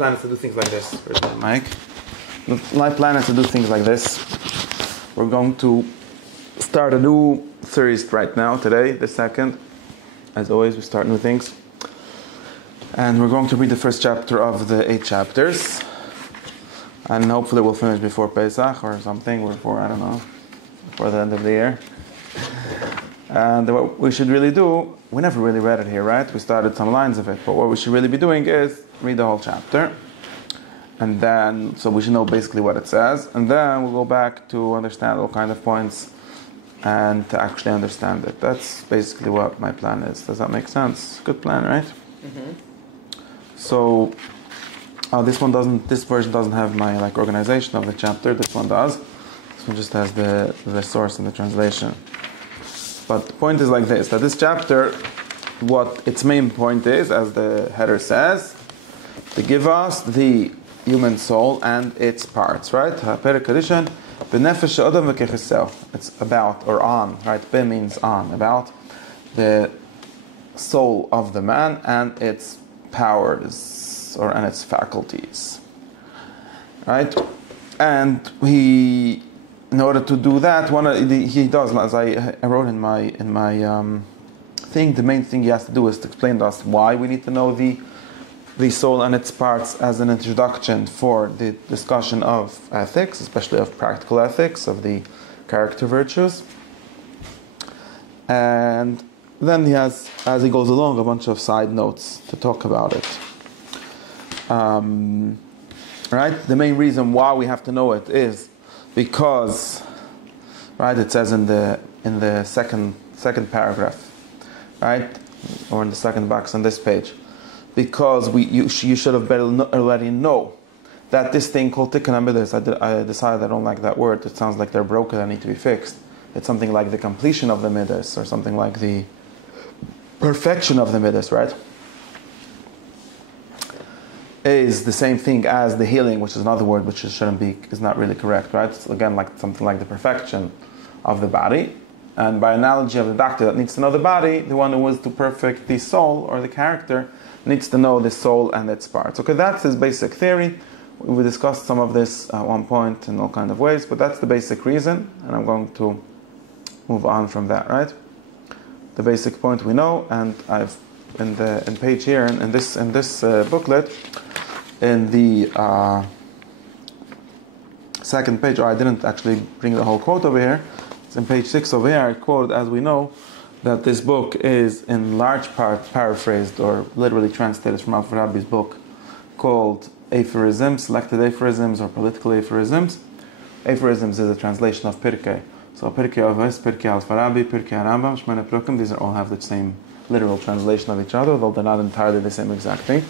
Plan is to do things like this. Mike, my plan is to do things like this. We're going to start a new series right now, today, the second. As always, we start new things. And we're going to read the first chapter of the 8 chapters. And hopefully we'll finish before Pesach or something, or before, I don't know, before the end of the year. And what we should really do, we never really read it here, right? We started some lines of it, but what we should really be doing is read the whole chapter. And then, so we should know basically what it says. And then we'll go back to understand all kind of points and to actually understand it. That's basically what my plan is. Does that make sense? Good plan, right? Mm-hmm. So, this version doesn't have my organization of the chapter. This one does. This one just has the source and the translation. But the point is like this, that this chapter, what its main point is, as the header says, to give us the human soul and its parts, right? It's about or on, right? Be means on, about the soul of the man and its powers and its faculties, right? And in order to do that, he does, as I wrote in my thing, the main thing he has to do is to explain to us why we need to know the soul and its parts as an introduction for the discussion of ethics, especially of practical ethics, of the character virtues. And then he has, as he goes along, a bunch of side notes to talk about it. Right? The main reason why we have to know it is because, right, it says in the second paragraph, right, or in the second box on this page, because you should have better already know that this thing called tikkun midas, I decided I don't like that word. It sounds like they're broken and need to be fixed. It's something like the completion of the midas, or something like the perfection of the midas, right? Is the same thing as the healing, which is another word which is not really correct, right? It's again like something like the perfection of the body. And by analogy of the doctor that needs to know the body, the one who was to perfect the soul or the character needs to know the soul and its parts. Okay, that's his basic theory. We discussed some of this at one point in all kind of ways, but that's the basic reason, and I'm going to move on from that, right? The basic point we know, and I've in page here in this booklet, in the second page, or I didn't actually bring the whole quote over here. It's in page 6 over here. I quote, as we know, that this book is in large part paraphrased or literally translated from Al-Farabi's book called Aphorisms, Selected Aphorisms or Political Aphorisms. Aphorisms is a translation of Pirkei. So Pirkei Avos, Pirkei Al-Farabi, Pirkei Rambam, Shmone, Prakim, these all have the same literal translation of each other, although they're not entirely the same exact thing.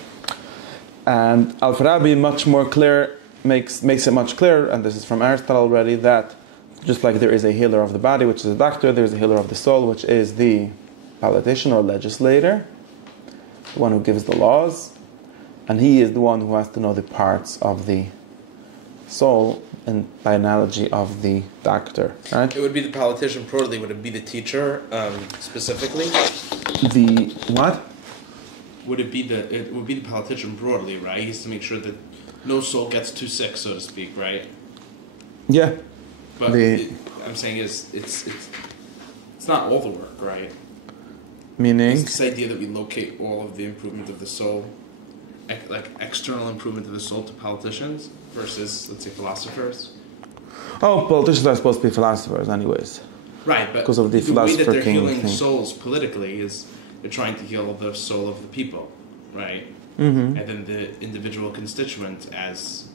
And Al-Farabi much more clear, makes it much clearer, and this is from Aristotle already, that just like there is a healer of the body, which is a doctor, there is a healer of the soul, which is the politician or legislator, the one who gives the laws, and he is the one who has to know the parts of the soul, and by analogy of the doctor, right? It would be the politician broadly. Would it be the teacher specifically? The what? It would be the politician broadly, right? He has to make sure that no soul gets too sick, so to speak, right? Yeah. But I'm saying it's not all the work, right? Meaning? It's this idea that we locate all of the improvement of the soul, like external improvement of the soul to politicians versus, let's say, philosophers. Oh, politicians are supposed to be philosophers anyways. Right, but because of the way that they're healing thing. Souls politically is they're trying to heal the soul of the people, right? Mm-hmm. And then the individual constituent as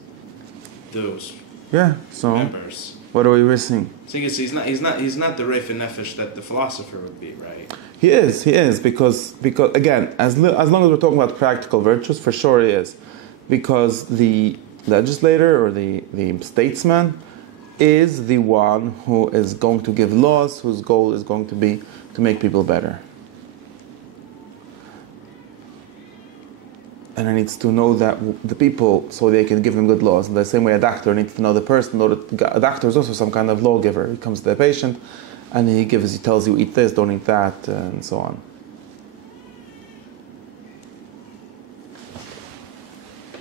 those members. What are we missing? So he's not the Reif and Nefesh that the philosopher would be, right? He is because again, as long as we're talking about practical virtues, for sure he is, because the legislator or the statesman is the one who is going to give laws, whose goal is going to be to make people better. And he needs to know that the people, so they can give them good laws. In the same way, a doctor needs to know the person. A doctor is also some kind of lawgiver. He comes to the patient, and he tells you, eat this, don't eat that, and so on.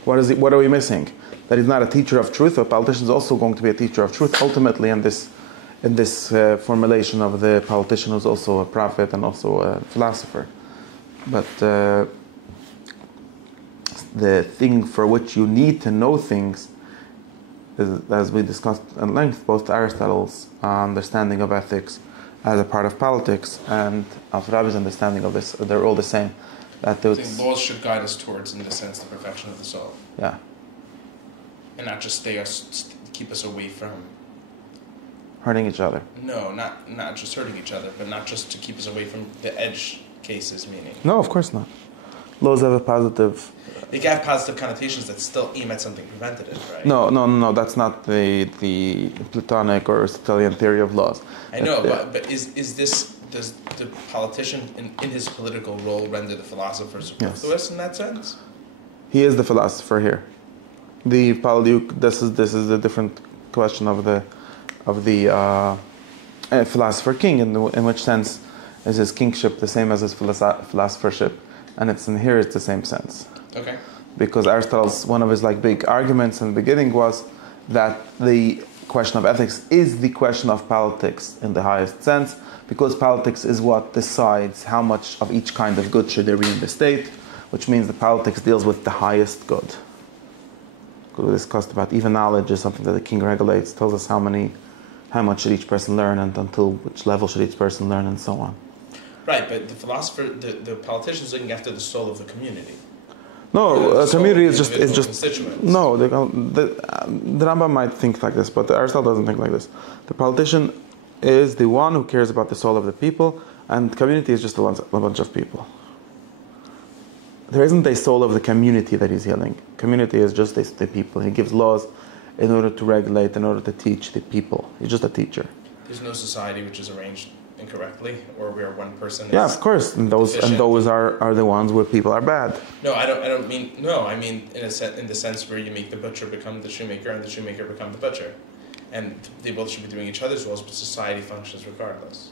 What are we missing? That he's not a teacher of truth. A politician is also going to be a teacher of truth. Ultimately, in this formulation of the politician who's also a prophet and also a philosopher. But the thing for which you need to know things is, as we discussed at length, both Aristotle's understanding of ethics as a part of politics and Al-Farabi's understanding of this, they're all the same. That I think laws should guide us towards, in the sense, the perfection of the soul. Yeah. And not just keep us away from Hurting each other. No, not just hurting each other, but not just to keep us away from the edge cases, meaning. No, of course not. Laws have a positive... They have positive connotations that still aim at something preventative, right? No. That's not the Platonic or Aristotelian theory of laws. I know, but does the politician in his political role render the philosopher superfluous in that sense? He is the philosopher here. This is a different question of the philosopher king, in which sense is his kingship the same as his philosophership, and it's the same sense. Okay. Because Aristotle's, one of his big arguments in the beginning was that the question of ethics is the question of politics in the highest sense, because politics is what decides how much of each kind of good should there be in the state, which means that politics deals with the highest good. We discussed about even knowledge is something that the king regulates, tells us how much should each person learn and until which level should each person learn and so on. Right, but the philosopher, the politician is looking after the soul of the community. No, a community is just constituents. No. The Rambam might think like this, but Aristotle doesn't think like this. The politician is the one who cares about the soul of the people, and community is just a bunch of people. There isn't a soul of the community that he's healing. Community is just the people. He gives laws in order to regulate, in order to teach the people. He's just a teacher. There's no society which is arranged incorrectly, or where one person is of course, and those are the ones where people are bad. No, I mean in the sense where you make the butcher become the shoemaker and the shoemaker become the butcher, and they both should be doing each other's roles, but society functions regardless.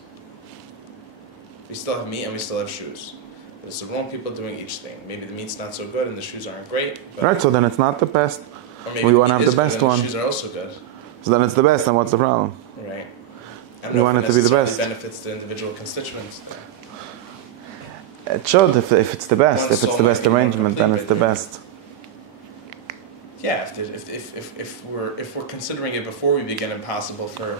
We still have meat and we still have shoes. But it's the wrong people doing each thing. Maybe the meat's not so good and the shoes aren't great. Right, so then it's not the best. Or maybe we want to have the best one. The shoes are also good. So then it's the best, and what's the problem? Right. We want it to be the best. Benefits the individual constituents. It should, if it's the best. If it's the best arrangement, then it's the best. Yeah, if we're considering it before we begin, impossible for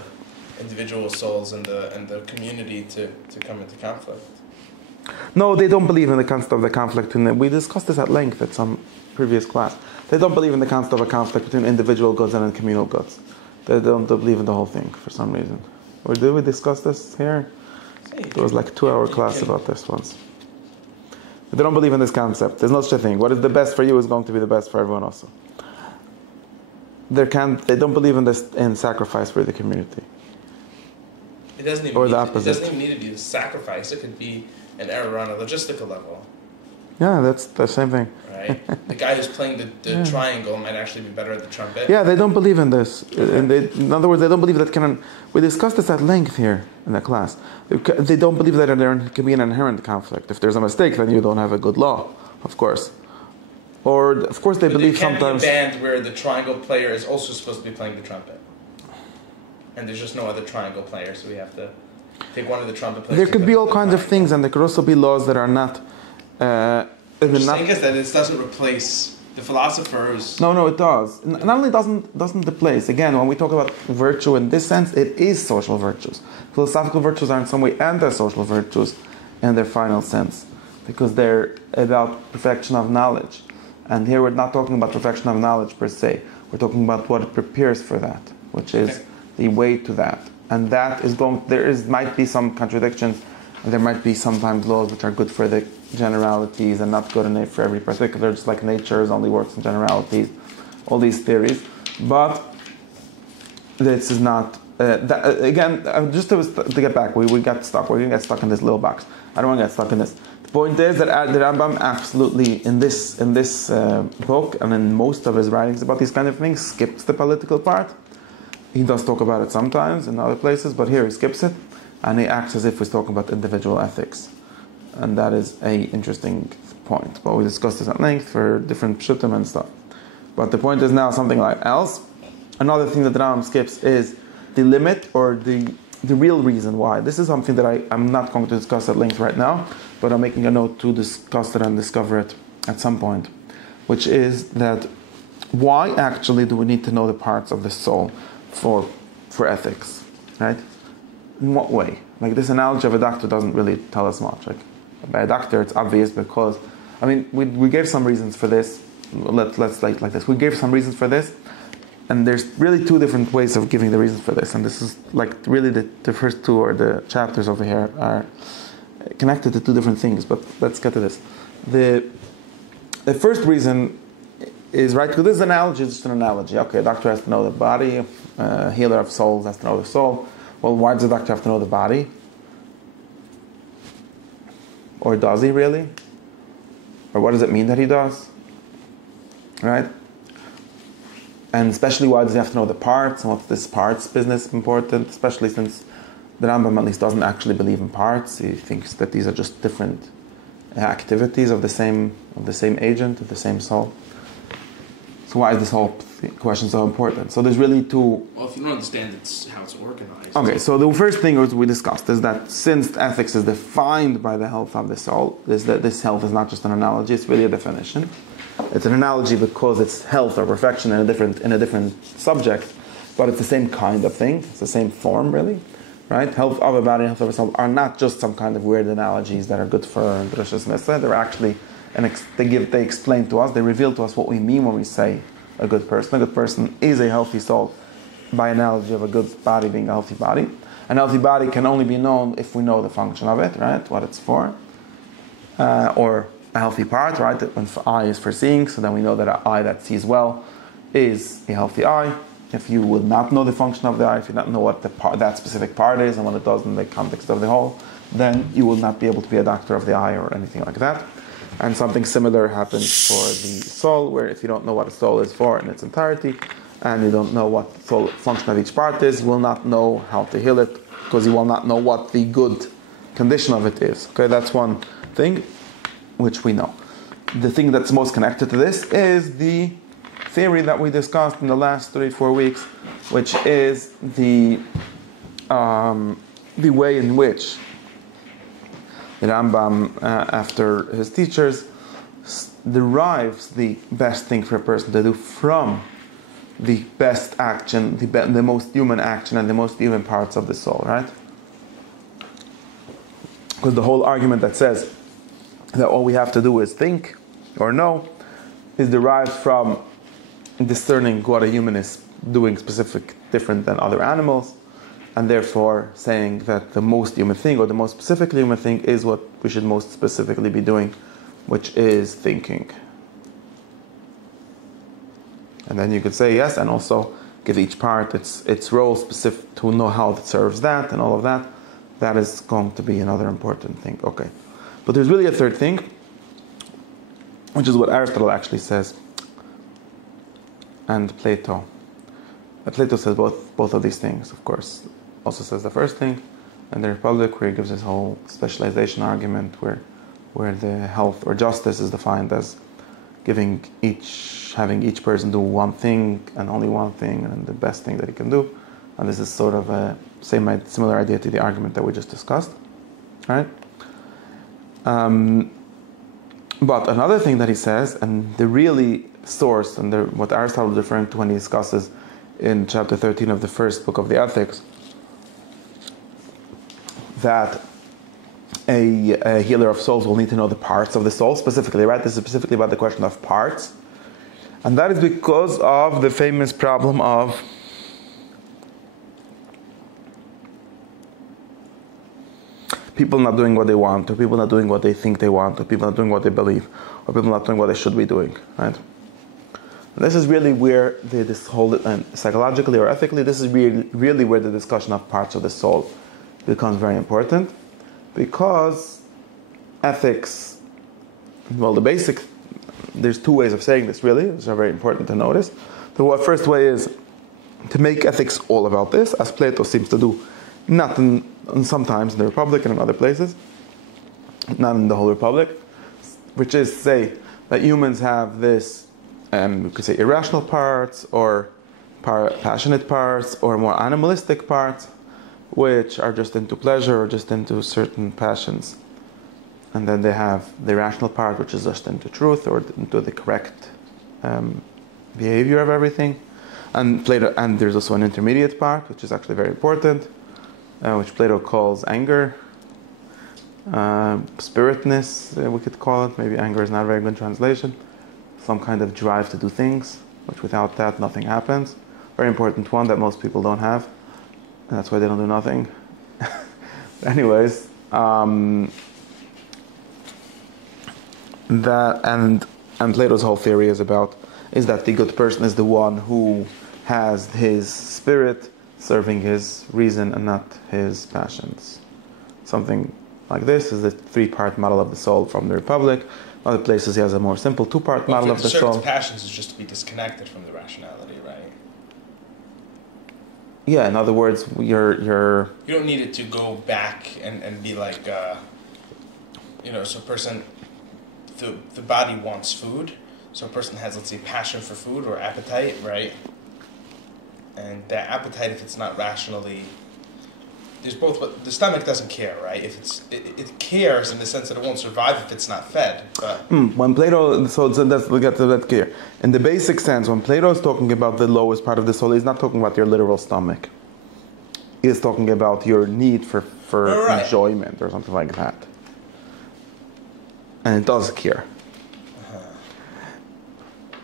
individual souls and the community to come into conflict. No, they don't believe in the concept of the conflict. We discussed this at length at some previous class. They don't believe in the concept of a conflict between individual goods and communal goods. They don't believe in the whole thing for some reason. Or did we discuss this here? There was like a 2-hour class about this once. They don't believe in this concept. There's no such a thing. What is the best for you is going to be the best for everyone also. They don't believe in sacrifice for the community. It doesn't even or the opposite. It doesn't even need to be a sacrifice. It could be an error on a logistical level. Yeah, that's the same thing. Right? The guy who's playing the triangle might actually be better at the trumpet. Yeah, they don't believe in this. In other words, they don't believe that we discussed this at length here in the class. They don't believe that there can be an inherent conflict. If there's a mistake, then you don't have a good law, of course. Or, of course, they believe sometimes... There can be a band where the triangle player is also supposed to be playing the trumpet. And there's just no other triangle player, so we have to take one of the trumpet players. There could be all kinds of things, and there could also be laws that are not... the thing is that it doesn't replace the philosophers. No, it does. Not only doesn't replace. Again, when we talk about virtue in this sense, it is social virtues. Philosophical virtues are in some way anti-social virtues in their final sense, because they're about perfection of knowledge. And here we're not talking about perfection of knowledge per se. We're talking about what prepares for that, which is the way to that. And that is might be some contradictions, and there might be sometimes laws which are good for the generalities and not good enough for every particular, just like nature only works in generalities, all these theories. But this is not, just to get back, we got stuck. We're going to get stuck in this little box. I don't want to get stuck in this. The point is that the Rambam absolutely, in this book and in most of his writings about these kind of things, skips the political part. He does talk about it sometimes in other places, but here he skips it, and he acts as if he's talking about individual ethics. And that is an interesting point. But we discussed this at length for different pshutim and stuff. But the point is now something like else. Another thing that the Rambam skips is the limit or the real reason why. This is something that I'm not going to discuss at length right now, but I'm making a note to discuss it and discover it at some point, which is that why actually do we need to know the parts of the soul for ethics, right? In what way? Like this analogy of a doctor doesn't really tell us much. Like by a doctor, it's obvious because, I mean, we gave some reasons for this. Let's like this. We gave some reasons for this, and there's really two different ways of giving the reasons for this. And this is like really the first two or the chapters over here are connected to two different things. But let's get to this. The first reason is right because this analogy is just an analogy. Okay, a doctor has to know the body. A healer of souls has to know the soul. Well, why does the doctor have to know the body? Or does he really? Or what does it mean that he does? Right? And especially why does he have to know the parts? And what's this parts business important? Especially since the Rambam at least doesn't actually believe in parts. He thinks that these are just different activities of the same agent, of the same soul. So why is this whole question so important? So there's really two... Well, if you don't understand how it's organized... Okay, so the first thing we discussed is that since ethics is defined by the health of the soul, is that this health is not just an analogy, it's really a definition. It's an analogy because it's health or perfection in a different subject, but it's the same kind of thing. It's the same form, really, right? Health of a body, health of a soul are not just some kind of weird analogies that are good for drushes. They're actually... they explain to us, they reveal to us what we mean when we say a good person. A good person is a healthy soul by analogy of a good body being a healthy body. A healthy body can only be known if we know the function of it, right? What it's for. Or a healthy part, right? When eye is for seeing, so then we know that an eye that sees well is a healthy eye. If you would not know the function of the eye, if you don't know what that specific part is and what it does in the context of the whole, then you will not be able to be a doctor of the eye or anything like that. And something similar happens for the soul, where if you don't know what a soul is for in its entirety, and you don't know what the soul function of each part is, you will not know how to heal it, because you will not know what the good condition of it is. Okay, that's one thing which we know. The thing that's most connected to this is the theory that we discussed in the last 3-4 weeks, which is the way in which the Rambam, after his teachers, derives the best thing for a person to do from the best action, the most human action and the most human parts of the soul, right? Because the whole argument that says that all we have to do is think or know is derived from discerning what a human is doing specific different than other animals, and therefore saying that the most human thing or the most specifically human thing is what we should most specifically be doing, which is thinking. And then you could say yes, and also give each part its role specific to know how it serves that and all of that. That is going to be another important thing. Okay. But there's really a third thing, which is what Aristotle actually says, and Plato. Plato says both of these things, of course. Also says the first thing, and the Republic, where he gives his whole specialization argument, where the health or justice is defined as having each person do one thing and only one thing and the best thing that he can do. And this is sort of a similar idea to the argument that we just discussed, right? But another thing that he says, and the really source, and what Aristotle is referring to when he discusses in chapter 13 of the first book of the Ethics, that a healer of souls will need to know the parts of the soul specifically, right? This is specifically about the question of parts. And that is because of the famous problem of people not doing what they want, or people not doing what they think they want, or people not doing what they believe, or people not doing what they should be doing, right? And this is really where this whole, psychologically or ethically, this is really where the discussion of parts of the soul becomes very important, because ethics, well, there's two ways of saying this really, which are very important to notice. The first way is to make ethics all about this, as Plato seems to do, not sometimes in the Republic and in other places, not in the whole Republic, which is say that humans have this we could say irrational parts, or passionate parts, or more animalistic parts, which are just into pleasure or just into certain passions. And then they have the rational part, which is just into truth or into the correct behavior of everything. And there's also an intermediate part, which is actually very important, which Plato calls anger, spiritness, we could call it. Maybe anger is not a very good translation. Some kind of drive to do things, which without that nothing happens. Very important one that most people don't have, and that's why they don't do nothing. Anyways, that and Plato's whole theory is that the good person is the one who has his spirit serving his reason and not his passions. Something like this is the 3-part model of the soul from the Republic. Other places he has a more simple 2-part model of the soul. Certain passions is just to be disconnected from the rationality, right? Yeah, in other words, you're you don't need it to go back and be like, so a person, the body wants food, so a person has, let's say, passion for food or appetite, right? And that appetite, if it's not rationally, there's both. But the stomach doesn't care, right? If it cares in the sense that it won't survive if it's not fed. But when Plato, we'll get to that clear. In the basic sense, when Plato is talking about the lowest part of the soul, he's not talking about your literal stomach. He's talking about your need for right. enjoyment or something like that. And it does care.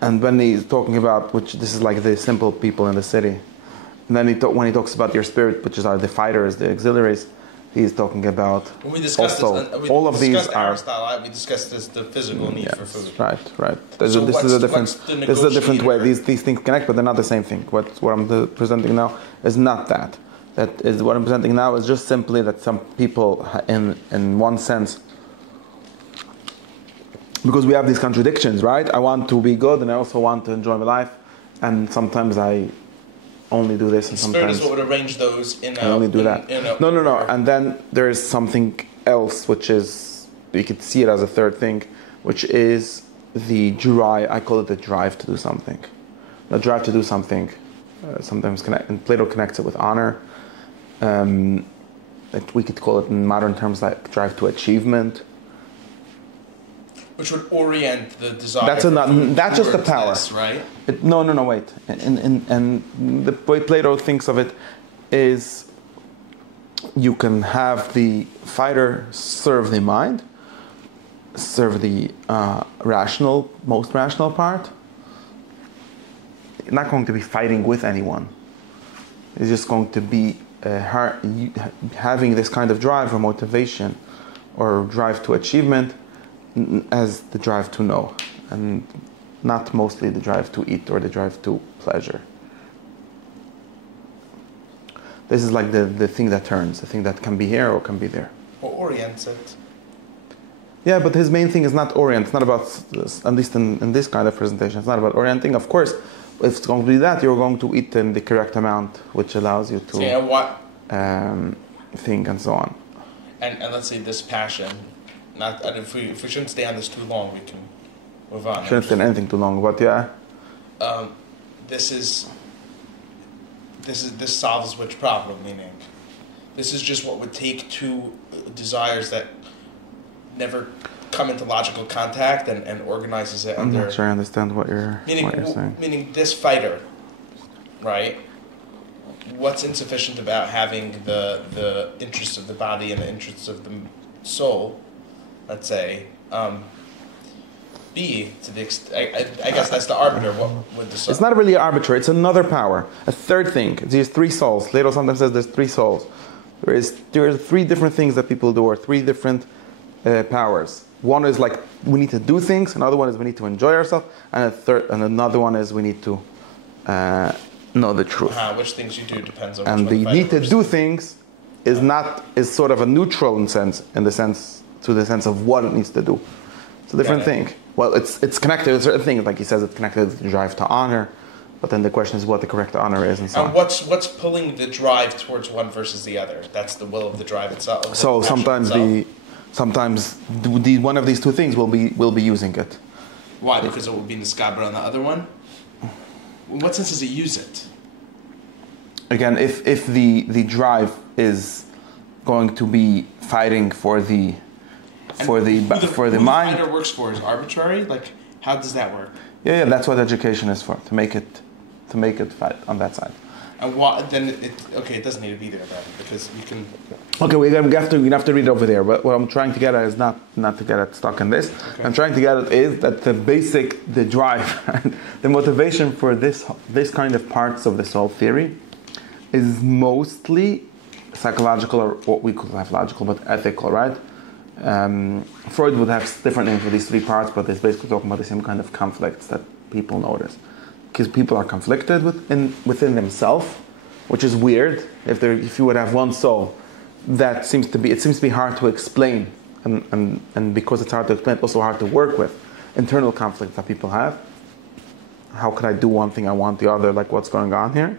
And when he's talking about, which this is like the simple people in the city, and then when he talks about your spirit, which are the fighters, the auxiliaries, he's talking about when we discussed also this, all of these are Aristotle, we discussed the physical need for food. Right. This is a different way. These things connect, but they're not the same thing. What I'm presenting now is not that. That is what I'm presenting now is just simply that some people, in one sense, because we have these contradictions, right? I want to be good and I also want to enjoy my life, and sometimes I only do this, and sometimes Spirit is what would arrange those in. I only do that. No. And then there is something else, which is, you could see it as a third thing, which is the drive. I call it the drive to do something. The drive to do something. Sometimes and Plato connects it with honor. We could call it in modern terms like drive to achievement. Which would orient the desire. That's just the power, right? No, wait. And the way Plato thinks of it is, you can have the fighter serve the mind, serve the most rational part. You're not going to be fighting with anyone. It's just going to be having this kind of drive or motivation or drive to achievement as the drive to know, and not mostly the drive to eat or the drive to pleasure. This is like the thing that turns, the thing that can be here or can be there. Or orients it. Yeah, but his main thing is not orient. It's not about, at least in this kind of presentation, it's not about orienting. Of course, if it's going to be that, you're going to eat in the correct amount, which allows you to think and so on. And let's say this passion, if we shouldn't stay on this too long, we can move on. Shouldn't stay on anything too long, but yeah. This solves which problem? Meaning, this is just what would take two desires that never come into logical contact and organizes it under. I'm not sure I understand what you're saying. Meaning this fighter, right? What's insufficient about having the interests of the body and the interests of the soul, let's say, be to the extent, I guess that's the arbiter. What would the soul? It's not really arbitrary. It's another power. A third thing. There's 3 souls. Plato sometimes says there's 3 souls. There are 3 different things that people do, or 3 different powers. One is like we need to do things. Another one is we need to enjoy ourselves, and another one is we need to know the truth. Which things you do depends on. And the need to do things is sort of a neutral in the sense of what it needs to do. It's a different thing. Well, it's connected to certain things, like he says, it's connected to the drive to honor. But then the question is what the correct honor is, and so on. And what's pulling the drive towards one versus the other? That's the will of the drive itself. So sometimes one of these 2 things will be using it. Why? Because it will be niskaber on the other one? In what sense does it use it? Again, if the drive is going to be fighting for the mind. The fighter works for is arbitrary. Like, how does that work? Yeah, that's what education is for, to make it fight on that side. And what then? It doesn't need to be there then, because you can. Okay, we have to read it over there. But what I'm trying to get at is not to get it stuck in this. Okay. I'm trying to get at is that the drive, the motivation for this kind of parts of the soul theory is mostly psychological, or what we call logical, but ethical, right? Freud would have different names for these three parts, but it's basically talking about the same kind of conflicts that people notice. Because people are conflicted within themselves, which is weird. If you would have one soul, it seems to be hard to explain, and because it's hard to explain, it's also hard to work with. Internal conflicts that people have. How can I do one thing, I want the other, like what's going on here?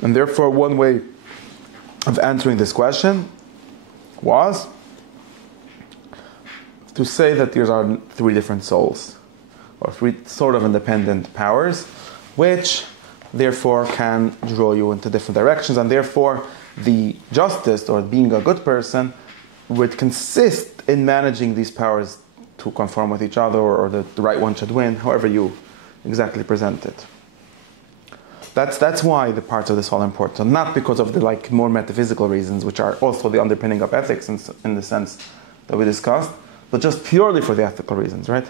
And therefore, one way of answering this question was to say that there are three different souls, or three sort of independent powers, which therefore can draw you into different directions, and therefore the justice, or being a good person, would consist in managing these powers to conform with each other, or the right one should win, however you exactly present it. That's why the parts of the soul are important. So not because of the more metaphysical reasons, which are also the underpinning of ethics in the sense that we discussed, but just purely for the ethical reasons, right?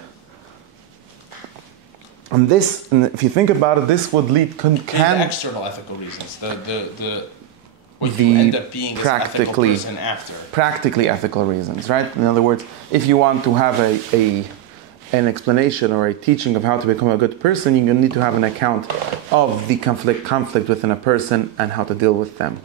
And if you think about it, this would lead the external ethical reasons, what you end up being as an ethical person after. Practically ethical reasons, right? In other words, if you want to have an explanation or a teaching of how to become a good person, you need to have an account of the conflict within a person and how to deal with them,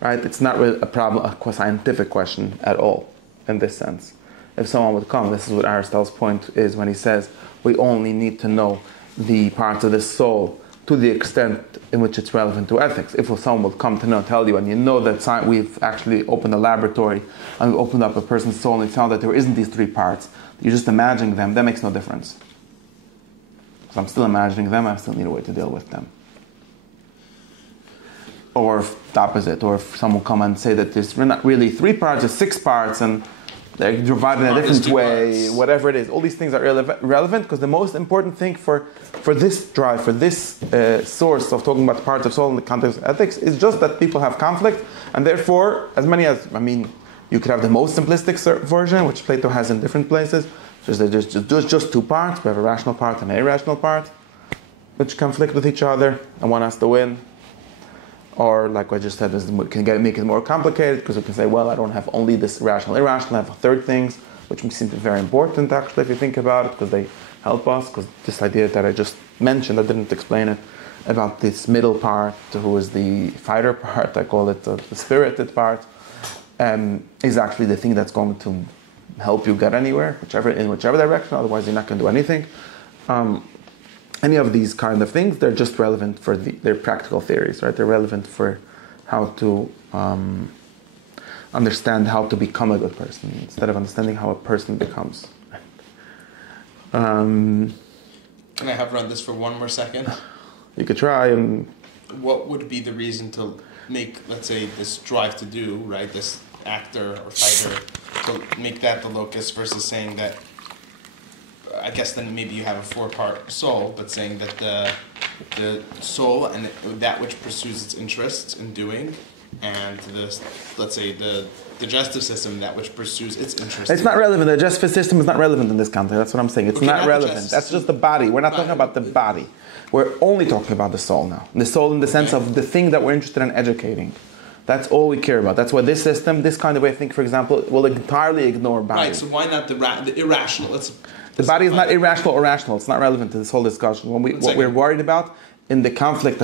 right? It's not really a scientific question at all in this sense. If someone would come, this is what Aristotle's point is when he says we only need to know the parts of the soul to the extent in which it's relevant to ethics. If someone would come to tell you, and you know that we've actually opened a laboratory and we've opened up a person's soul and found that there isn't these three parts, you're just imagining them, that makes no difference. So I'm still imagining them, I still need a way to deal with them. Or the opposite, or if someone come and say that there's not really three parts, there's six parts, and they're divided in a different way, whatever it is. All these things are relevant because the most important thing for this drive, for this source of talking about the parts of soul in the context of ethics is just that people have conflict, and therefore, you could have the most simplistic version, which Plato has in different places. There's just two parts. We have a rational part and an irrational part, which conflict with each other, and one has to win. Or, like I just said, we can make it more complicated because we can say, well, I don't have only this rational, irrational, I have third things, which seem to be very important, actually, if you think about it, because they help us. Because this idea that I just mentioned, I didn't explain it, about this middle part, who is the fighter part, I call it the spirited part, is actually the thing that's going to help you get anywhere, in whichever direction, otherwise you're not going to do anything. Any of these kind of things, they're just relevant for their practical theories, right? They're relevant for how to understand how to become a good person instead of understanding how a person becomes. Can I run this for one more second? You could try. What would be the reason to make, let's say, this drive to do, right, this actor or fighter, to make that the locus versus saying that, I guess then maybe you have a four-part soul, but saying that the soul and that which pursues its interests in doing, and let's say the digestive system, that which pursues its interests. It's not relevant. The digestive system is not relevant in this context. That's what I'm saying. It's not relevant. That's just the body. We're not talking about the body. We're only talking about the soul now. The soul in the sense of the thing that we're interested in educating. That's all we care about. That's why this system, this kind of way of thinking, for example, will entirely ignore body. Right, so why not the irrational? The body is not irrational or rational. It's not relevant to this whole discussion. What we're worried about in the conflict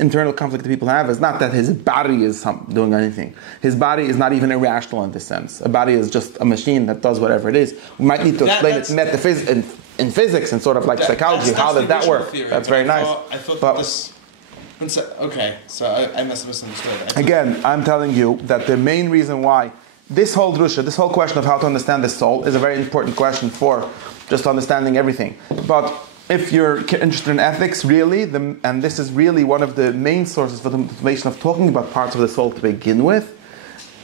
internal conflict that people have is not that his body is doing anything. His body is not even irrational in this sense. A body is just a machine that does whatever it is. We might need to explain it in physics and sort of like psychology. How did that work? Theory. That's very nice. I thought this... Okay, so I must have misunderstood. Again, I'm telling you that the main reason why this whole drusha, this whole question of how to understand the soul is a very important question for just understanding everything. But if you're interested in ethics, really, and this is really one of the main sources for the motivation of talking about parts of the soul to begin with,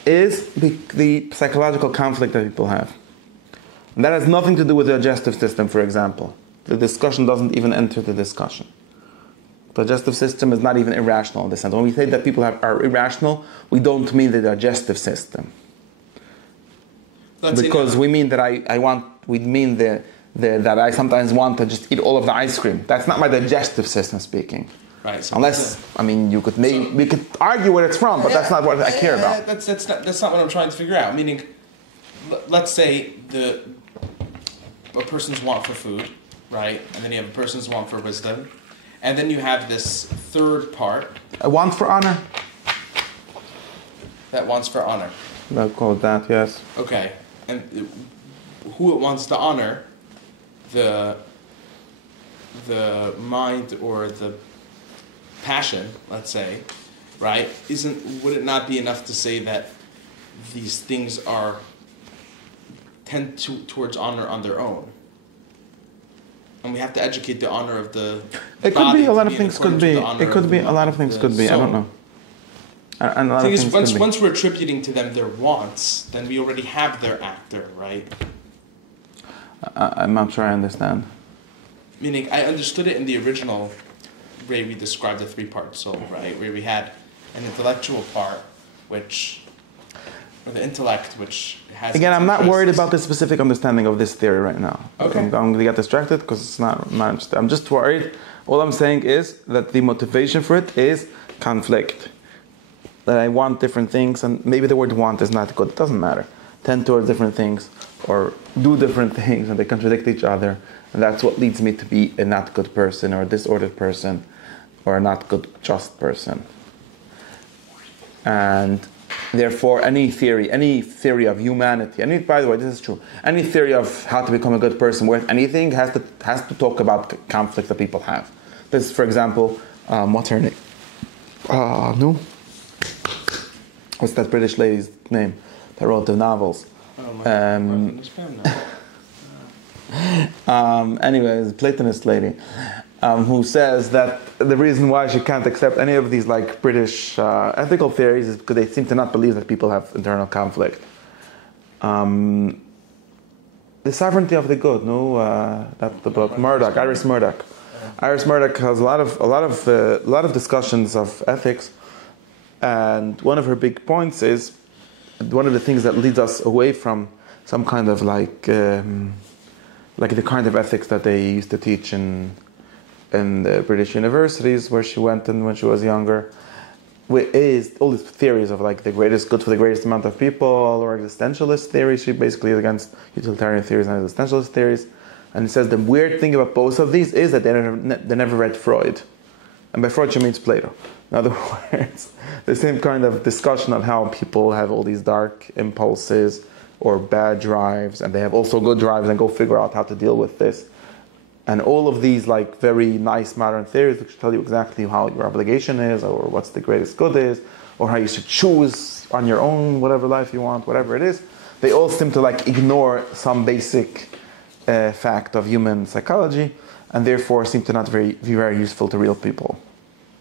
is the psychological conflict that people have. And that has nothing to do with the digestive system, for example. The discussion doesn't even enter the discussion. The digestive system is not even irrational in this sense. When we say that people are irrational, we don't mean the digestive system. Because we mean that that I sometimes want to just eat all of the ice cream. That's not my digestive system speaking. Right. So unless, we could argue where it's from, but that's not what I care about. That's not what I'm trying to figure out. Meaning, let's say a person's want for food, right? And then you have a person's want for wisdom. And then you have this third part. A want for honor. That wants for honor. I'll call it that, yes. Okay. And who it wants to honor, the mind or the passion, let's say, right? Would it not be enough to say that these things tend towards honor on their own? And we have to educate the honor of the It could be a lot of things could be. It could be a lot of things could be. I don't know. And the thing is, once we're attributing to them their wants, then we already have their actor, right? I'm not sure I understand. Meaning, I understood it in the original way we described the three-part soul, right? Where we had an intellectual part, or the intellect, which has... Again, I'm not worried about the specific understanding of this theory right now. Okay. I'm going to get distracted because it's not interested. I'm just worried. All I'm saying is that the motivation for it is conflict. That I want different things, and maybe the word want is not good. It doesn't matter. Tend towards different things, or do different things, and they contradict each other. And that's what leads me to be a not good person, or a disordered person, or a not good, just person. And therefore, any theory of humanity, by the way, this is true, any theory of how to become a good person worth anything has to talk about conflicts that people have. This, for example, what's her name? No? What's that British lady's name that wrote the novels? Anyways, Platonist lady, who says that the reason why she can't accept any of these like British ethical theories is because they seem to not believe that people have internal conflict. The sovereignty of the good, that's the book Murdoch, Iris Murdoch. Iris Murdoch has a lot of discussions of ethics, and one of her big points is one of the things that leads us away from some kind of like the kind of ethics that they used to teach in the British universities where she went and when she was younger, is all these theories of like the greatest good for the greatest amount of people, or existentialist theories. She basically is against utilitarian theories and existentialist theories. And it says the weird thing about both of these is that they never read Freud. And by Freud she means Plato. In other words, the same kind of discussion of how people have all these dark impulses or bad drives, and they have also good drives, and go figure out how to deal with this. And all of these like very nice modern theories which tell you exactly how your obligation is, or what's the greatest good is, or how you should choose on your own whatever life you want, whatever it is, they all seem to like ignore some basic fact of human psychology, and therefore seem to not be very useful to real people.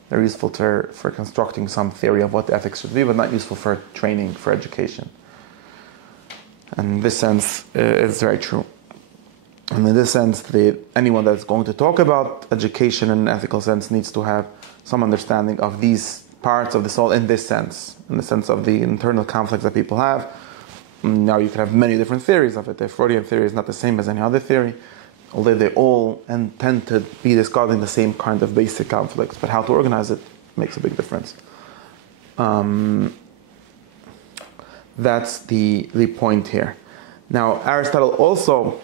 They're useful for constructing some theory of what ethics should be, but not useful for training, for education. And in this sense, it's very true. And in this sense, anyone that's going to talk about education in an ethical sense needs to have some understanding of these parts of the soul in this sense, in the sense of the internal conflicts that people have. Now, you can have many different theories of it. The Freudian theory is not the same as any other theory, although they all tend to be discarding the same kind of basic conflicts, but how to organize it makes a big difference. That's the point here. Now, Aristotle also,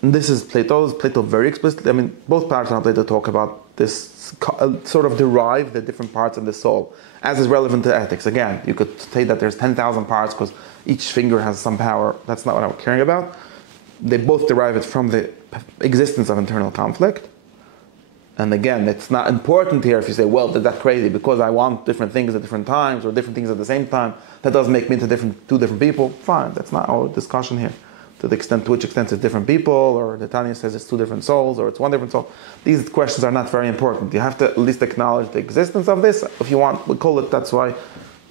this is Plato very explicitly, both Plato and Plato talk about this, sort of derive the different parts of the soul, as is relevant to ethics. Again, you could say that there's 10,000 parts because each finger has some power. That's not what I'm caring about. They both derive it from the existence of internal conflict. And again, it's not important here if you say, well, that's crazy because I want different things at different times or different things at the same time. That doesn't make me into two different people. Fine, that's not our discussion here. To which extent it's different people, or the Tanya says it's two different souls, or it's one different soul. These questions are not very important. You have to at least acknowledge the existence of this. If you want, that's why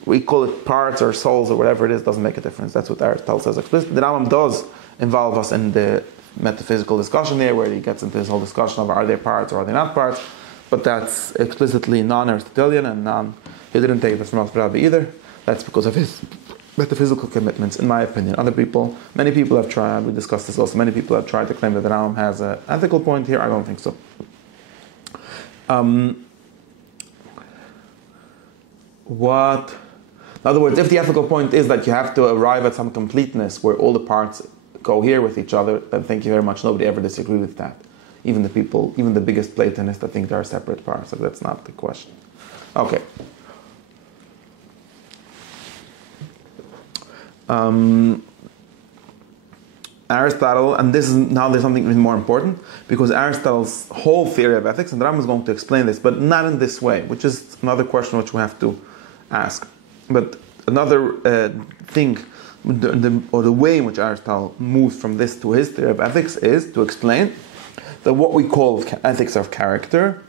we call it parts or souls or whatever it is, doesn't make a difference. That's what Aristotle says explicitly. The Rambam does involve us in the metaphysical discussion here, where he gets into this whole discussion of are they parts or are they not parts, but that's explicitly non-Aristotelian and he didn't take this from Al-Farabi either. That's because of his metaphysical commitments, in my opinion. Many people have tried, we discussed this also, many people have tried to claim that the Rambam has an ethical point here. I don't think so. In other words, if the ethical point is that you have to arrive at some completeness where all the parts cohere with each other, then thank you very much. Nobody ever disagreed with that. Even the biggest Platonists that think there are separate parts. So that's not the question. Okay. Aristotle, and this is now there's something even more important, because Aristotle's whole theory of ethics, and the Rambam is going to explain this, but not in this way, which is another question which we have to ask. But another thing, the way in which Aristotle moves from this to his theory of ethics is to explain that what we call ethics of character,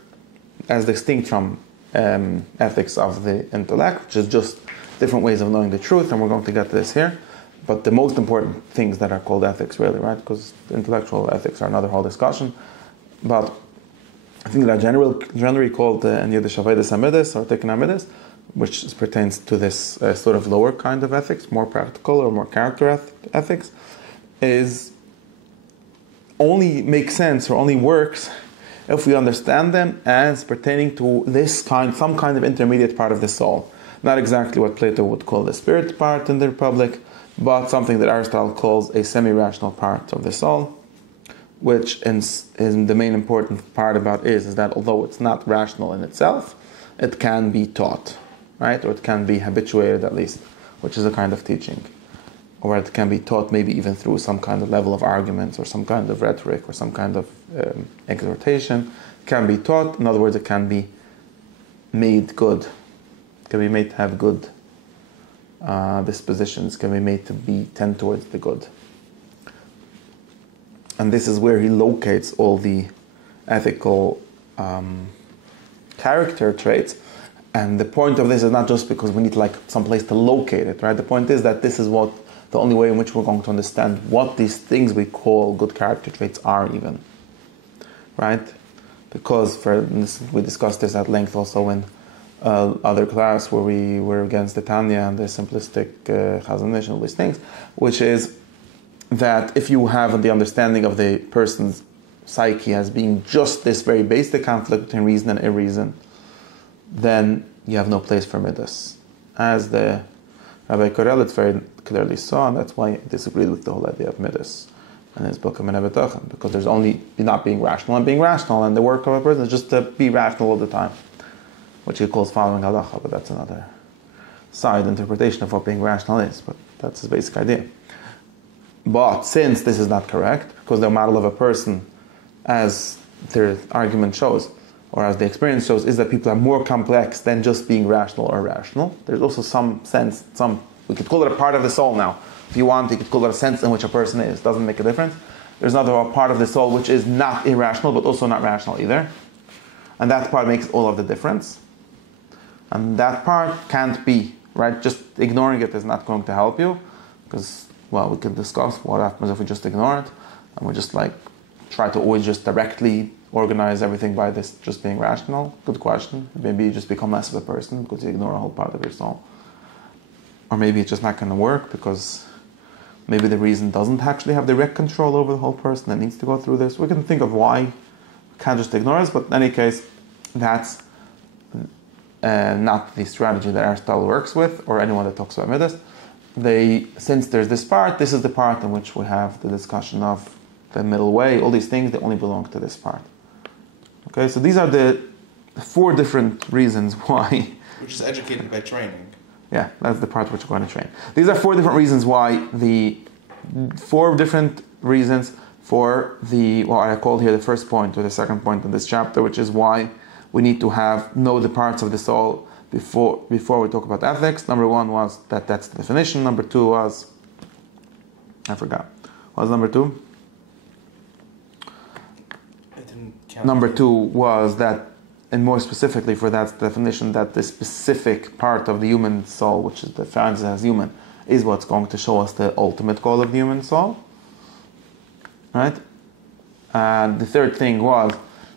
as distinct from ethics of the intellect, which is just different ways of knowing the truth, and we're going to get to this here. But the most important things that are called ethics, really, right? Because intellectual ethics are another whole discussion. But I think that are generally called in Yiddish Avedis Amidis or Tikkun Amidis, which pertains to this sort of lower kind of ethics, more practical or more character ethics, is only makes sense or only works if we understand them as pertaining to some kind of intermediate part of the soul. Not exactly what Plato would call the spirit part in the Republic, but something that Aristotle calls a semi-rational part of the soul, which in the main important part about is that although it's not rational in itself, it can be taught, right? Or it can be habituated at least, which is a kind of teaching. Or it can be taught maybe even through some kind of level of arguments or some kind of rhetoric or some kind of exhortation. It can be taught. In other words, it can be made good. It can be made to have good dispositions, can be made to tend towards the good. And this is where he locates all the ethical character traits. And the point of this is not just because we need some place to locate it, right? The point is that this is the only way in which we're going to understand what these things we call good character traits are even, right? Because we discussed this at length also in other class where we were against the Tanya and the simplistic Chazanish and all these things, which is that if you have the understanding of the person's psyche as being just this very basic conflict between reason and irreason, then you have no place for midas. As the Rabbi Korelitz very clearly saw, and that's why he disagreed with the whole idea of midas in his book of Menevetochen, because there's only not being rational and being rational, and the work of a person is just to be rational all the time, which he calls following halacha, but that's another side interpretation of what being rational is, but that's his basic idea. But since this is not correct, because the model of a person, as their argument shows, or as the experience shows, is that people are more complex than just being rational or rational. There's also some sense, we could call it a part of the soul now. If you want, you could call it a sense in which a person is. Doesn't make a difference. There's another part of the soul which is not irrational, but also not rational either. And that part makes all of the difference. And that part can't be, right? Just ignoring it is not going to help you. Because, we could discuss what happens if we just ignore it. And we just try to always just directly organize everything by this just being rational. Good question. Maybe you just become less of a person because you ignore a whole part of your soul. Or maybe it's just not going to work because maybe the reason doesn't actually have direct control over the whole person that needs to go through this. We can think of why we can't just ignore it, but in any case, that's not the strategy that Aristotle works with, or anyone that talks about midas. Since there's this part, this is the part in which we have the discussion of the middle way, all these things, they only belong to this part. Okay, so these are the 4 different reasons why... Which is educated by training. Yeah, that's the part which we're going to train. These are 4 different reasons why 4 different reasons for what I called here the first point or the second point in this chapter, which is why we need to know the parts of the soul before we talk about ethics. Number one was that's the definition. Number two was, I forgot. What was number two? I didn't count. Number two was that, and more specifically for that definition, that the specific part of the human soul, which is defined as human, is what's going to show us the ultimate goal of the human soul. Right? And the third thing was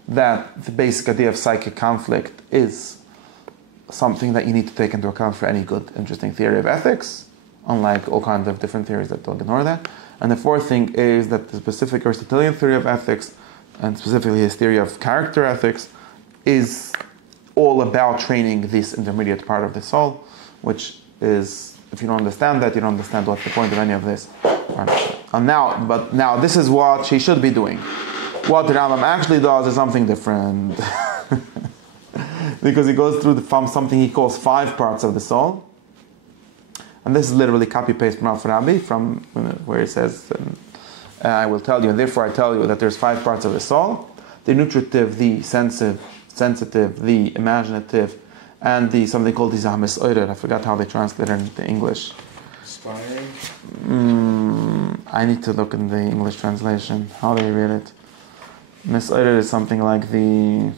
that the basic idea of psychic conflict is something that you need to take into account for any good, interesting theory of ethics, unlike all kinds of different theories that don't ignore that. And the fourth thing is that the specific Aristotelian theory of ethics, and specifically his theory of character ethics, is all about training this intermediate part of the soul, which is, if you don't understand that, you don't understand what's the point of any of this. And now this is what she should be doing. What the Rambam actually does is something different. Because he goes through from something he calls 5 parts of the soul. And this is literally copy-paste from Al-Farabi, from where he says, I will tell you, and therefore I tell you that there's 5 parts of the soul. The nutritive, the sensitive, the imaginative, and the something called the Zahmes Eurer. I forgot how they translate it into English. Inspiring? I need to look in the English translation. How do you read it? Mis'oirer is something like the...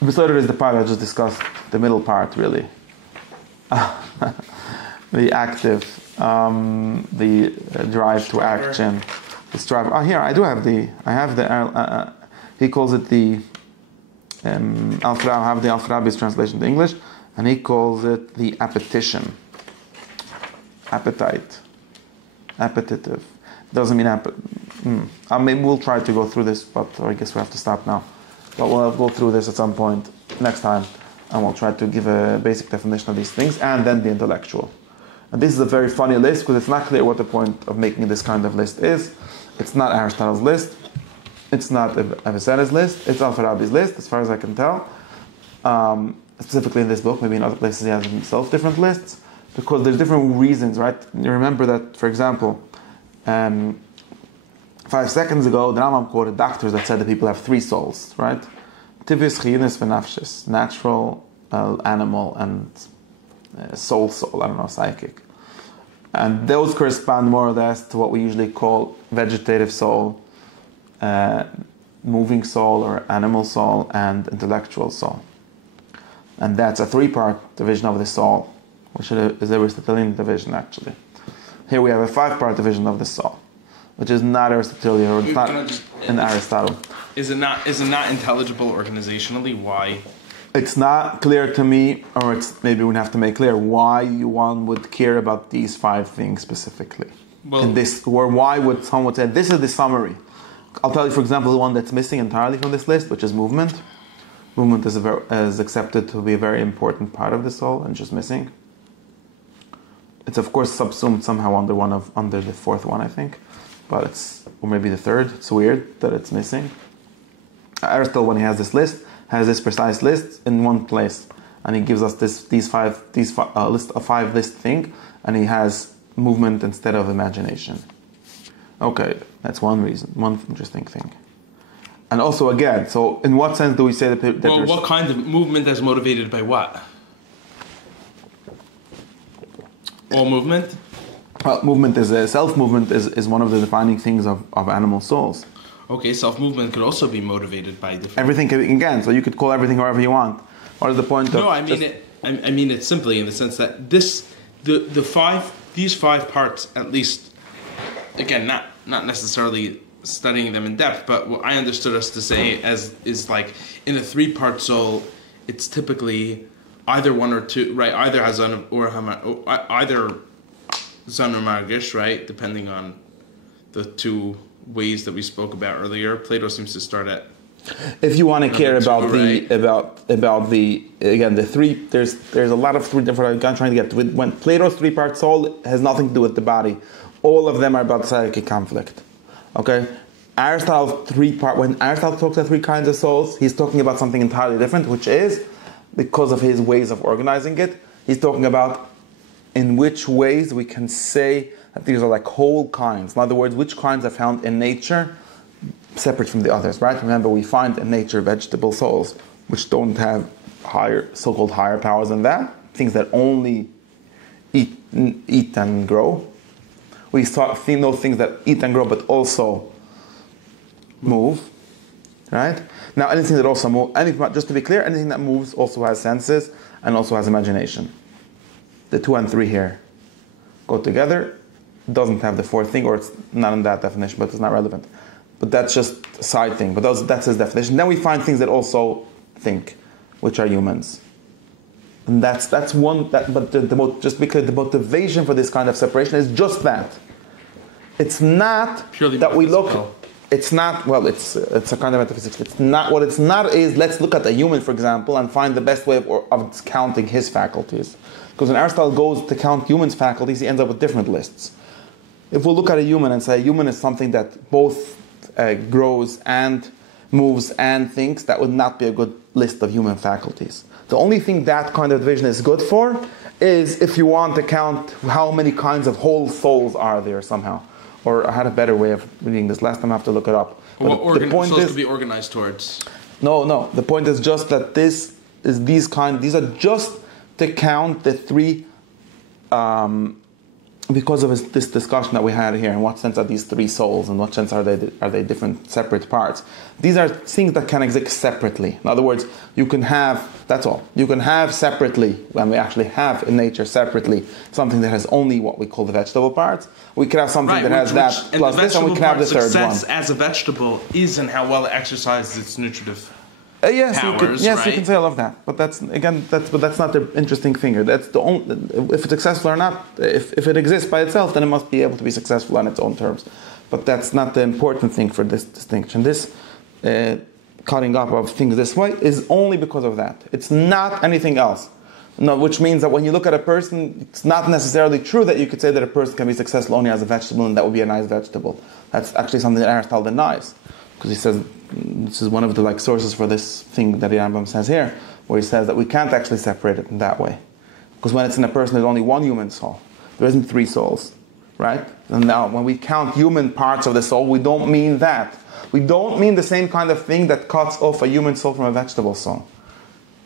Mis'oirer is the part I just discussed, the middle part, really. The active, the drive to action. The strive. Oh, here, I have the... he calls it the... I have the Al-Farabi's translation to English, and he calls it the appetition. Appetite. Appetitive. Doesn't mean maybe we'll try to go through this, but I guess we have to stop now. But we'll go through this at some point next time, and we'll try to give a basic definition of these things, and then the intellectual. And this is a very funny list, because it's not clear what the point of making this kind of list is. It's not Aristotle's list. It's not Avicenna's list. It's Al-Farabi's list, as far as I can tell. Specifically in this book, maybe in other places he has himself different lists, because there's different reasons, right? You remember that, for example, 5 seconds ago, the Rambam quoted doctors that said that people have 3 souls, right? Tivis, chiyunis, v'nafshis, natural, animal, and soul, I don't know, psychic. And those correspond more or less to what we usually call vegetative soul, moving soul or animal soul, and intellectual soul. And that's a 3-part division of the soul, which is a Aristotelian division, actually. Here we have a 5-part division of the soul, which is not Aristotelian, or it's not in Aristotle. Is it not intelligible organizationally? Why? It's not clear to me, or maybe we have to make clear why one would care about these 5 things specifically. Well, or why would someone say this is the summary? I'll tell you, for example, the one that's missing entirely from this list, which is movement. Movement is accepted to be a very important part of the soul, and just missing. It's of course subsumed somehow under the 4th one, I think, or maybe the 3rd. It's weird that it's missing. Aristotle, when he has this list, has this precise list in one place, and he gives us list of 5 list thing, and he has movement instead of imagination. Okay, that's one reason, one interesting thing. And also, again, so in what sense do we say that there's... what kind of movement is motivated by what? All movement? Well, self-movement is one of the defining things of animal souls. Okay, self-movement could also be motivated by different... Everything again, so you could call everything however you want. What is the point of... No, I mean it simply in the sense that these 5 parts, at least, again, not necessarily studying them in depth, but what I understood us to say is like in a 3-part soul, it's typically either one or two, right? Either Hazan or either Zan or Margish, right? Depending on the 2 ways that we spoke about earlier. Plato seems to start at. If you want to care about the again the 3, there's a lot of 3 different. I'm trying to get with when Plato's 3-part soul has nothing to do with the body. All of them are about psychic conflict. Okay, Aristotle's 3-part. When Aristotle talks about 3 kinds of souls, he's talking about something entirely different, which is because of his ways of organizing it. He's talking about in which ways we can say that these are like whole kinds. In other words, which kinds are found in nature separate from the others, right? Remember, we find in nature vegetable souls which don't have higher, so-called higher powers than that, things that only eat and grow. We start seeing those things that eat and grow but also move, right? Now, anything that also moves, just to be clear, anything that moves also has senses and also has imagination. The 2 and 3 here go together. Doesn't have the fourth thing, or it's not in that definition, but it's not relevant. But that's just a side thing. But that's his definition. Then we find things that also think, which are humans. And that's one. But just because the motivation for this kind of separation is just that. It's not purely that we look. It's not. Well, it's a kind of metaphysics. It's not. What it's not is, let's look at a human, for example, and find the best way of counting his faculties. Because when Aristotle goes to count humans' faculties, he ends up with different lists. If we look at a human and say a human is something that both grows and moves and thinks, that would not be a good list of human faculties. The only thing that kind of division is good for is if you want to count how many kinds of whole souls are there somehow. Or I had a better way of reading this. Last time I have to look it up. What the point is to be organized towards? No. The point is just that these are just to count the 3, because of this discussion that we had here. In what sense are these 3 souls? In what sense are they different, separate parts? These are things that can exist separately. In other words, you can have, that's all. You can have separately, when we actually have in nature separately, something that has only what we call the vegetable parts. We can have something that has that plus this, and we can have the third one. Success as a vegetable is in how well it exercises its nutritive yes, powers, you can say all of that, but that's not the interesting thing here. That's the only, if it's successful or not. If it exists by itself, then it must be able to be successful on its own terms. But that's not the important thing for this distinction. This cutting up of things this way is only because of that. It's not anything else. No, which means that when you look at a person, it's not necessarily true that you could say that a person can be successful only as a vegetable, and that would be a nice vegetable. That's actually something that Aristotle denies, because he says, this is one of the sources for this thing that the Rambam says here, where he says that we can't actually separate it in that way. Because when it's in a person, there's only one human soul. There isn't 3 souls, right? And now, when we count human parts of the soul, we don't mean that. We don't mean the same kind of thing that cuts off a human soul from a vegetable soul,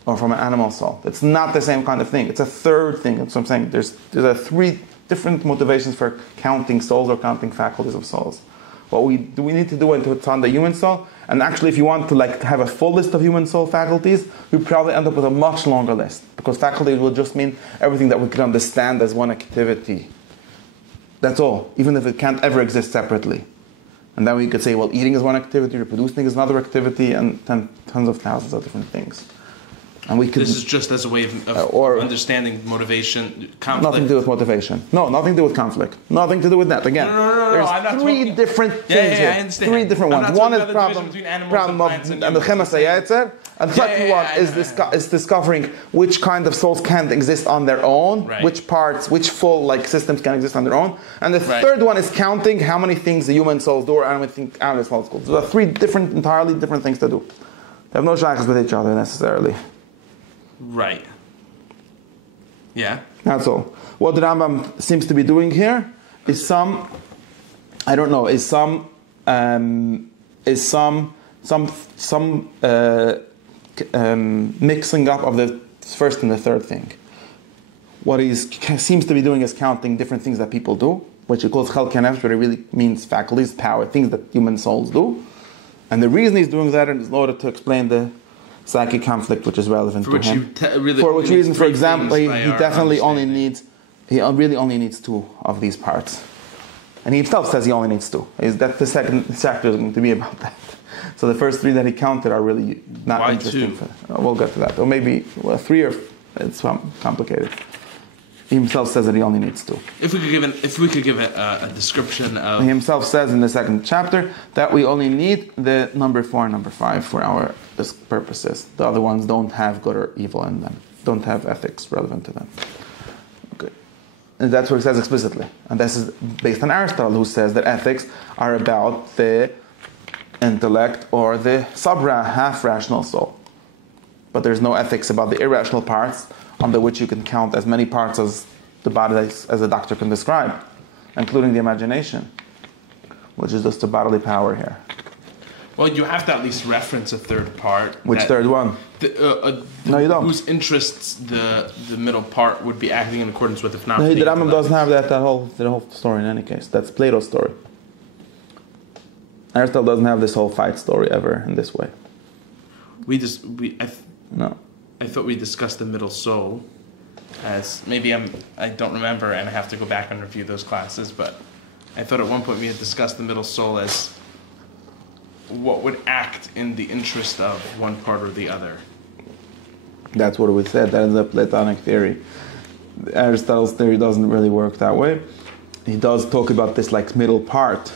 or from an animal soul. It's not the same kind of thing. It's a third thing. That's what I'm saying. There's 3 different motivations for counting souls or counting faculties of souls. What we need to do it's on the human soul. And actually, if you want to have a full list of human soul faculties, you probably end up with a much longer list, because faculties will just mean everything that we can understand as one activity. That's all, even if it can't ever exist separately. And then we could say, well, eating is one activity, reproducing is another activity, and tons of thousands of different things. And we could, this is just as a way of understanding motivation, conflict. Nothing to do with motivation. No, nothing to do with conflict. Nothing to do with that. Again, there's 3 different things here. I understand. 3 different ones. One is problem of and the chemisayetzer, and the second one is discovering which kind of souls can't exist on their own, which parts, which full systems can exist on their own, and the third one is counting how many things the human souls do or how many things animal souls do. So there are 3 entirely different things to do. They have no shaykhs with each other necessarily. Right. Yeah. That's all. What the Rambam seems to be doing here is mixing up of the first and the third thing. What he seems to be doing is counting different things that people do, which he calls chalkei hanefesh, but it really means faculties, power, things that human souls do. And the reason he's doing that is in order to explain the psychic conflict, which is relevant to him. For which reason, for example, he really only needs 2 of these parts. And he himself says he only needs 2. That's the second chapter is going to be about that. So the first 3 that he counted are really not interesting. We'll get to that. Or maybe 3 or it's complicated. He himself says that he only needs 2. If we could give a description of... He himself says in the second chapter that we only need the number 4 and number 5 for our purposes. The other ones don't have good or evil in them. Don't have ethics relevant to them. Okay. And that's what he says explicitly. And this is based on Aristotle, who says that ethics are about the intellect or the half-rational soul. But there's no ethics about the irrational parts, under which you can count as many parts as the body as a doctor can describe. including the imagination, which is just the bodily power here. Well, you have to at least reference a third part. Which third one? No, you don't. Whose interests the middle part would be acting in accordance with, if not. No, the Rambam doesn't have the whole story in any case. That's Plato's story. Aristotle doesn't have this whole fight story ever in this way. No. I thought we discussed the middle soul as maybe I don't remember and I have to go back and review those classes, but I thought at one point we had discussed the middle soul as what would act in the interest of one part or the other. That's what we said. That is the Platonic theory. Aristotle's theory doesn't really work that way. He does talk about this like middle part,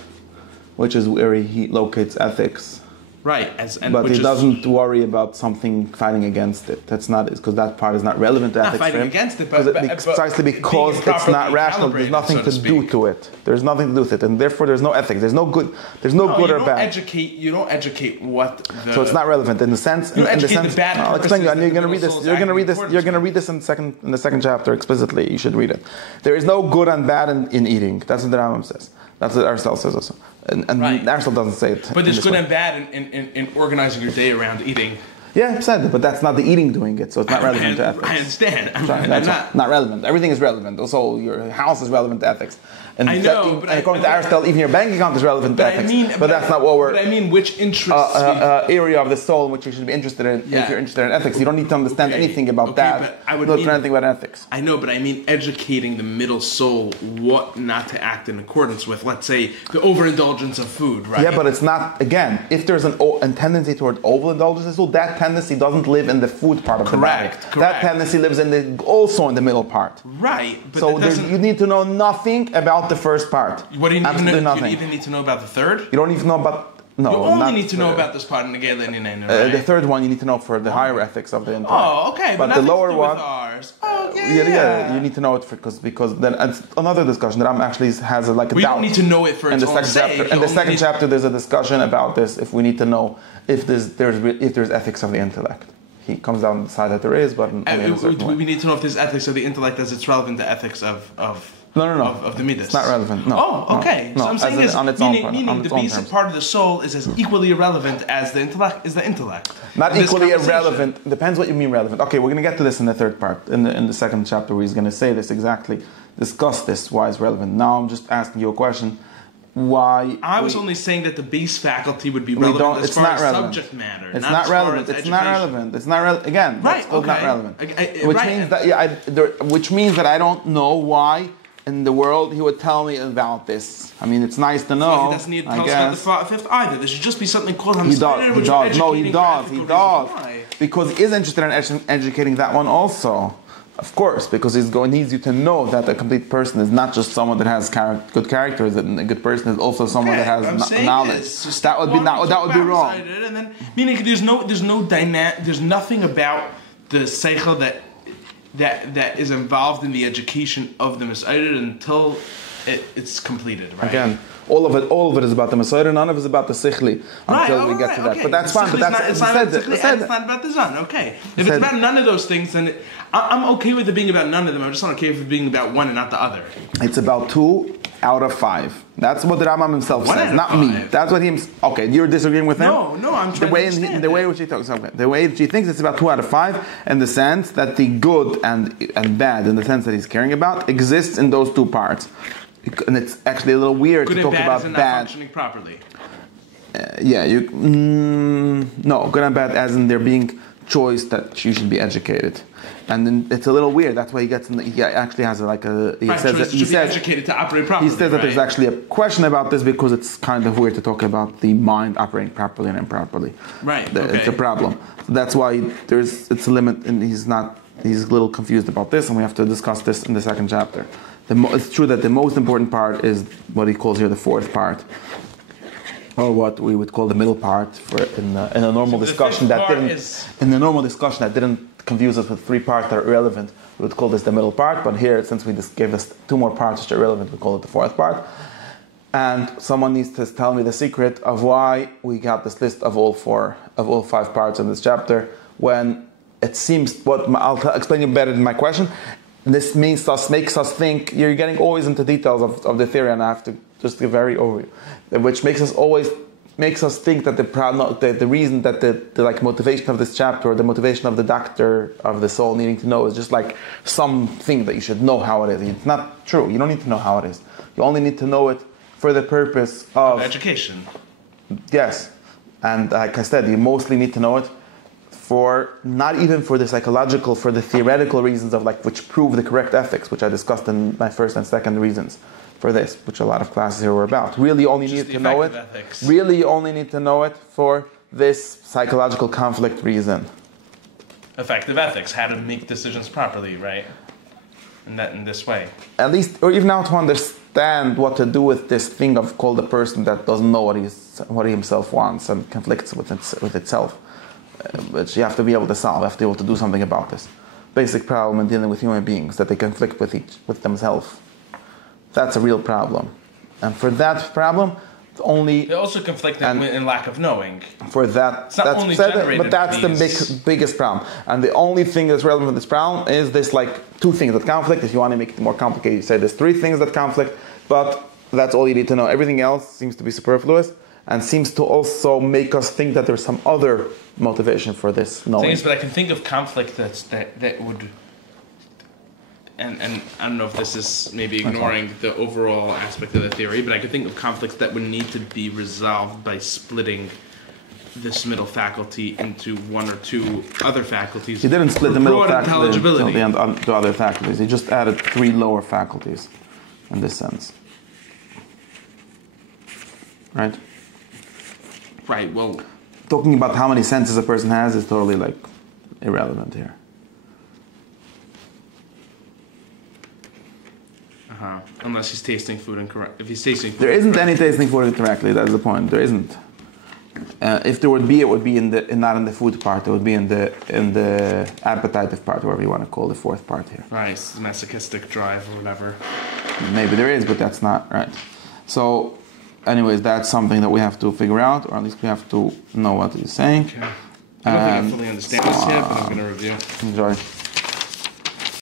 which is where he locates ethics. Right, but he doesn't worry about something fighting against it. That's not because that part is not relevant to ethics. Not fighting against it, but precisely because it's not rational. There's nothing to do to it. There's nothing to do with it, and therefore there's no ethics. There's no good. There's no good or bad. You don't educate what. So it's not relevant in the sense. You educate the bad. I'll explain you. And you're going to read this. You're going to read this. You're going to read this in the second chapter explicitly. You should read it. There is no good and bad in eating. That's what the Rambam says. That's what Aristotle says also. And right. Aristotle doesn't say it. But there's good and bad in organizing your day around eating. Yeah, I've said it, but that's not the eating doing it, so it's not relevant to ethics. I understand. That's not relevant. Everything is relevant. Also, your house is relevant to ethics. And I know, but according to Aristotle, even your bank account is relevant to ethics. But that's not what we're... But I mean, which interests... area of the soul in which you should be interested in. Yeah. If you're interested in ethics, you don't need to understand anything about that. But I would not know anything about ethics. I know, but I mean educating the middle soul what not to act in accordance with. Let's say the overindulgence of food, right? Yeah, but it's not... Again, if there's a tendency toward overindulgence, well, that tendency doesn't live in the food part of the body. Correct. That tendency lives also in the middle part. Right. But so you need to know nothing about the first part. What do you need Absolutely to know? Nothing. You even need to know about the third? You don't even know about... No, you only need to know about this part in the Galen right? The third one you need to know for the higher ethics of the intellect. Oh, okay. But the lower one... Ours. Oh, yeah. You need to know it because then it's another discussion that actually has a doubt. You don't need to know it for its own sake. In the second chapter, there's a discussion about this. If we need to know if there's ethics of the intellect. He comes down and decides that there is, but we need to know if there's ethics of the intellect as it's relevant to ethics of the midas. It's not relevant. No. Oh, okay. No. So I'm saying meaning the basic part of the soul is as equally irrelevant as the intellect. Not equally irrelevant. Depends what you mean relevant. Okay, we're going to get to this in the third part, in the second chapter, where he's going to say this exactly, discuss this, why it's relevant. Now I'm just asking you a question. Why? I was only saying that the beis faculty would be relevant as far as subject matter. It's not relevant. It's not relevant. It's not relevant. Again, that's still not relevant. Which means that I don't know why in the world he would tell me about this. I mean, it's nice to know. He doesn't need to tell us about the fifth either. There should just be something called He does. No, he does. He does. Because he is interested in educating that one also. Of course, because he needs you to know that a complete person is not just someone that has good characters, and a good person is also someone that has knowledge. That would be wrong. And then, meaning there's nothing about the seichel that is involved in the education of the Messiah until it's completed. Right? Again, all of it is about the Messiah. None of it is about the sichli until we get to that. Okay. But that's fine. But it's not about the zon. Okay, if it's about none of those things, then I'm okay with it being about none of them. I'm just not okay with it being about one and not the other. It's about 2 out of 5. That's what the Rambam himself says, not me. That's what he. Okay, you're disagreeing with him. No, I'm trying to understand the way which he talks. Okay, the way he thinks it's about 2 out of 5, in the sense that the good and bad, in the sense that he's caring about, exists in those 2 parts. And it's actually a little weird to talk about bad. Not functioning properly. No, good and bad as in there being choice that you should be educated, and then it's a little weird. That's why he actually has he says educated to operate properly. He says that there's actually a question about this because it's kind of weird to talk about the mind operating properly and improperly. Right. It's a problem. So that's why it's a limit, and he's a little confused about this, and we have to discuss this in the second chapter. It's true that the most important part is what he calls here the fourth part, or what we would call the middle part, in a normal discussion that didn't confuse us with 3 parts that are irrelevant. We would call this the middle part, but here, since we just gave us 2 more parts which are irrelevant, we call it the fourth part. And someone needs to tell me the secret of why we got this list of all 5 parts in this chapter, when it seems I'll explain you better than my question. this makes us think. You're getting always into details of the theory, and I have to just give very overview, which makes us think that the reason that the like motivation of this chapter, or the motivation of the doctor of the soul needing to know, is just like something that you should know how it is. It's not true. You don't need to know how it is. You only need to know it for the purpose of education. Yes, and like I said, you mostly need to know it for not even for the psychological, for the theoretical reasons of like which prove the correct ethics, which I discussed in my first and second reasons for this, which a lot of classes here were about. Really, you only need to know it. Really, you only need to know it for this psychological conflict reason. Effective ethics, how to make decisions properly, right? In this way. At least, or even now to understand what to do with this thing of called a person that doesn't know what he himself wants and conflicts with itself, which you have to be able to solve. You have to be able to do something about this basic problem in dealing with human beings, that they conflict with themselves. That's a real problem, and for that problem, they also conflict in lack of knowing. For that, it's not only generated, but that's the biggest problem. And the only thing that's relevant for this problem is this, like, two things that conflict. If you want to make it more complicated, you say there's three things that conflict, but that's all you need to know. Everything else seems to be superfluous and seems to also make us think that there's some other motivation for this knowing. But I can think of conflict that would. And I don't know if this is maybe ignoring the overall aspect of the theory, but I could think of conflicts that would need to be resolved by splitting this middle faculty into one or two other faculties. He didn't split the middle faculty into other faculties. He just added three lower faculties in this sense. Right? Right, well... Talking about how many senses a person has is totally, like, irrelevant here. Unless he's tasting food incorrect. If he's tasting food, there isn't any tasting food incorrectly. That's the point. There isn't. If there would be, it would be not in the food part. It would be in the appetitive part, whatever you want to call the fourth part here. Right, masochistic drive or whatever. Maybe there is, but that's not right. So, anyways, that's something that we have to figure out, or at least we have to know what he's saying. Okay. I don't think I fully understand this yet, but I'm going to review. Enjoy.